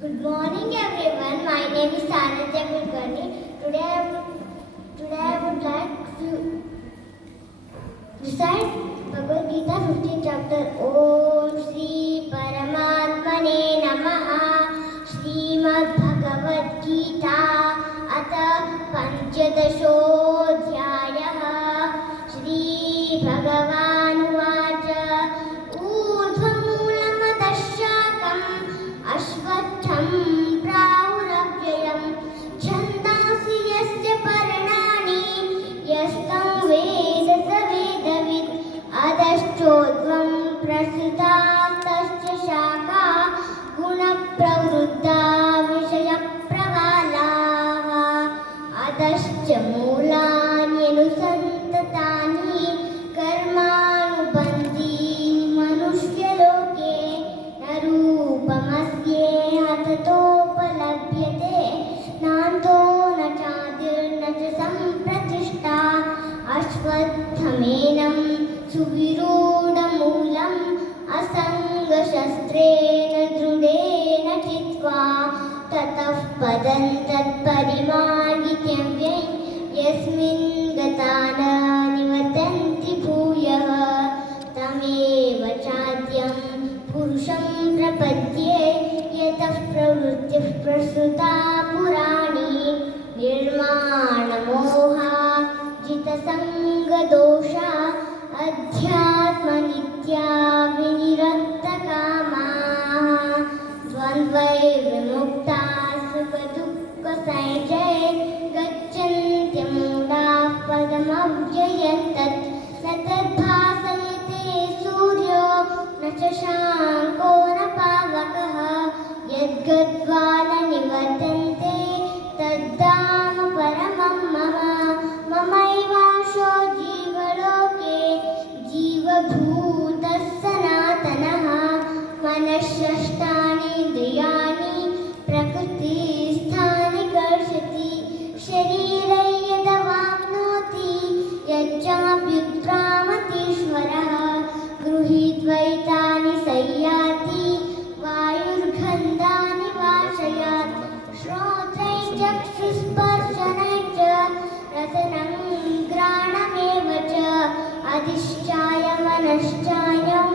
Good morning everyone. My name is Sanitya Kulkarni. Today I would like to recite Bhagavad Gita 15th chapter. Om Shri Paramatmane Namaha. Srimad Bhagavad Gita Atha Panchadashodhyayah. Shri Bhagavanuvāca. अश्वत्थं प्राहुरव्ययं छन्दांसि यस्य पर्णानि यस्तं वेद स वेदवित् अधश्चोर्ध्वं प्रसृतास्तश्च शाखा गुणप्रवृद्धा विषयप्रवालाः अधश्च मूलान्यनुसन्ततानि कर्मानुबन्धी मनुष्यलोके ततोपलभ्यते नान्तो न चादिर्न च सम्प्रतिष्ठा अश्वत्थमेनं सुविरूढमूलम् असङ्गशस्त्रेण दृढेन चित्वा ततः पदं तत्परिमार्गितव्यं यस्मिन् गता न निवर्तन्ति भूयः तमेव चाद्यं पुरुषं प्रपद्ये यतः प्रवृत्तिः प्रसृता पुराणी निर्माणमोहा जितसङ्गदोषा अध्यात्मनित्या विनिरक्तकामाः द्वन्द्वैर्विमुक्ताः सुखदुःखसंजये गच्छन्त्यमूढाः पदमव्ययं तत् न तद्भासयते सूर्यो न च शाङ्को न पावकः यद्गत्वा न निवर्तन्ते तद्धाम परमं मम ममैवांशो जीवलोके जीवभूतः सनातनः मनःषष्ठानीन्द्रियाणि प्रकृतिस्थानि कर्षति शरीरे यदवाप्नोति यच्चाप्युत्क्रामतीश्वरः गृहीत्वैतानि संयाति वायुर्गन्धानि वाशयात् श्रोत्रैः चक्षुस्पर्शनैः च रसनं घ्राणमेव च अधिष्ठाय मनश्चायं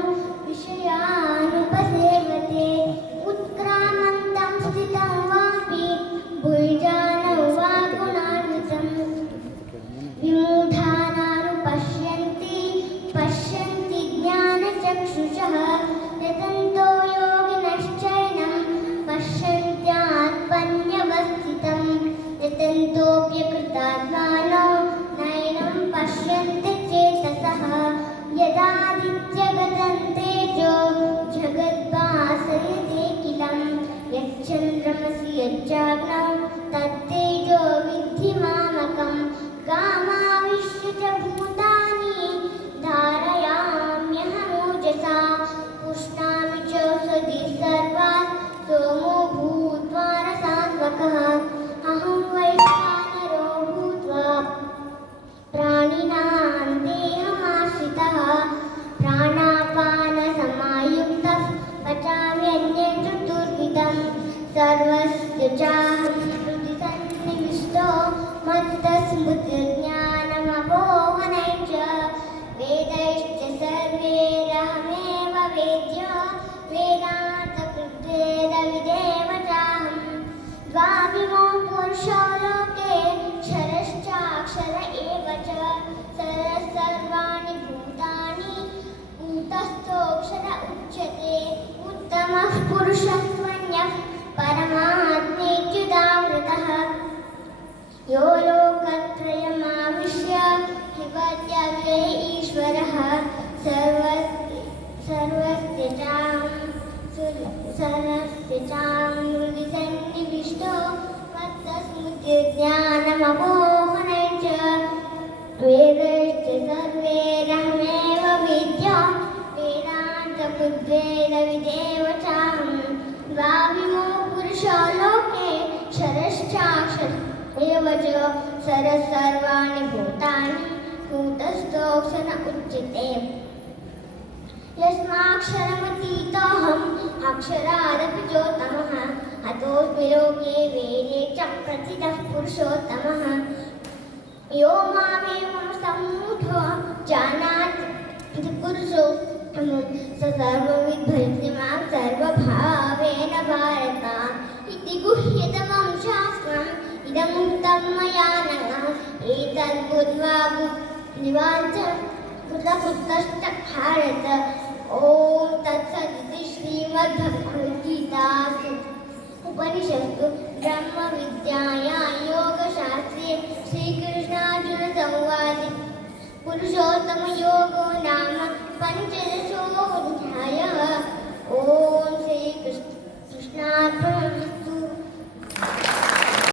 विषयानुपसेवते उत्क्रामन्तं स्थितं वापि भुजानं वा गुणान्वितं पश्यन्ति ज्ञानचक्षुषः यतन्तो योगिनश्चैनं पश्यन्त्यात्मन्यवस्थितं यतन्तोऽप्यकृतात्मानो नैनं पश्यन्ति चेतसः यदादित्यगतं तेजो जगद्भासयतेऽखिलं यच्चन्द्रमसि यच्चाग्नौ तत्तेजो विद्धि मामकं गामाविश्य च भूतानि धारयाम्यहमोजसा पुष्णामि च सदि सर्वात् सोमो भूत्वा रसात्मकः अहं वैश्वानरो भूत्वा प्राणिनां देहमाश्रितः प्राणापानसमायुक्तः पचाम्यन्नं चतुर्विधं सर्वस्य चाहं हृदि सन्निविष्टो मत्तस्मृतिर्ज्ञानमपोहनै च वेदैश्च सर्वैरहमेव वेद्यो वेदान्तकृद्वेदविदेव चाहं द्वाविमो पुरुषो लोके क्षरश्चाक्षर एव च सरः सर्वाणि भूतानि कूटस्थोऽक्षर उच्यते उत्तमः पुरुषः स्वन्यः परमात्मेत्युदावृतः यो लोकत्रयमाविश्य हिवत्यव्ये ईश्वरः सर्वस्य चां हृदि सन्निविष्टो मत्तस्मृतिर्ज्ञानमपोहनै च वेदैश्च सर्वैरहमेव वेद्यो वेदान्तकृद्वेदविदेव चाहं द्वाविमो पुरुषो लोके क्षरश्चाक्षर एव च सरः सर्वाणि भूतानि कूटस्थोऽक्षर उच्यते यस्माक्षरमतीतोऽहम् अक्षरादपि चोत्तमः अथ विलोके वेदे च प्रथितः पुरुषोत्तमः यो मामेवं सम्मूढो जानाति पुरुषोत्तमं स सर्वविद् भजति मां सर्वभावेन भारत इति गुह्यतमं शास्त्रम् इदमुक्तं मया नघ एतद्बुद्ध्वा बुद्धिवान् च कृतकृतश्च भारत ॐ तत्सदिति श्रीमद्भगवद्गीतासु उपनिषत्सु ब्रह्मविद्यायां योगशास्त्रे श्रीकृष्णार्जुनसंवादे पुरुषोत्तमयोगो नाम पञ्चदशोऽध्यायः। ॐ श्रीकृष्णार्पणम्।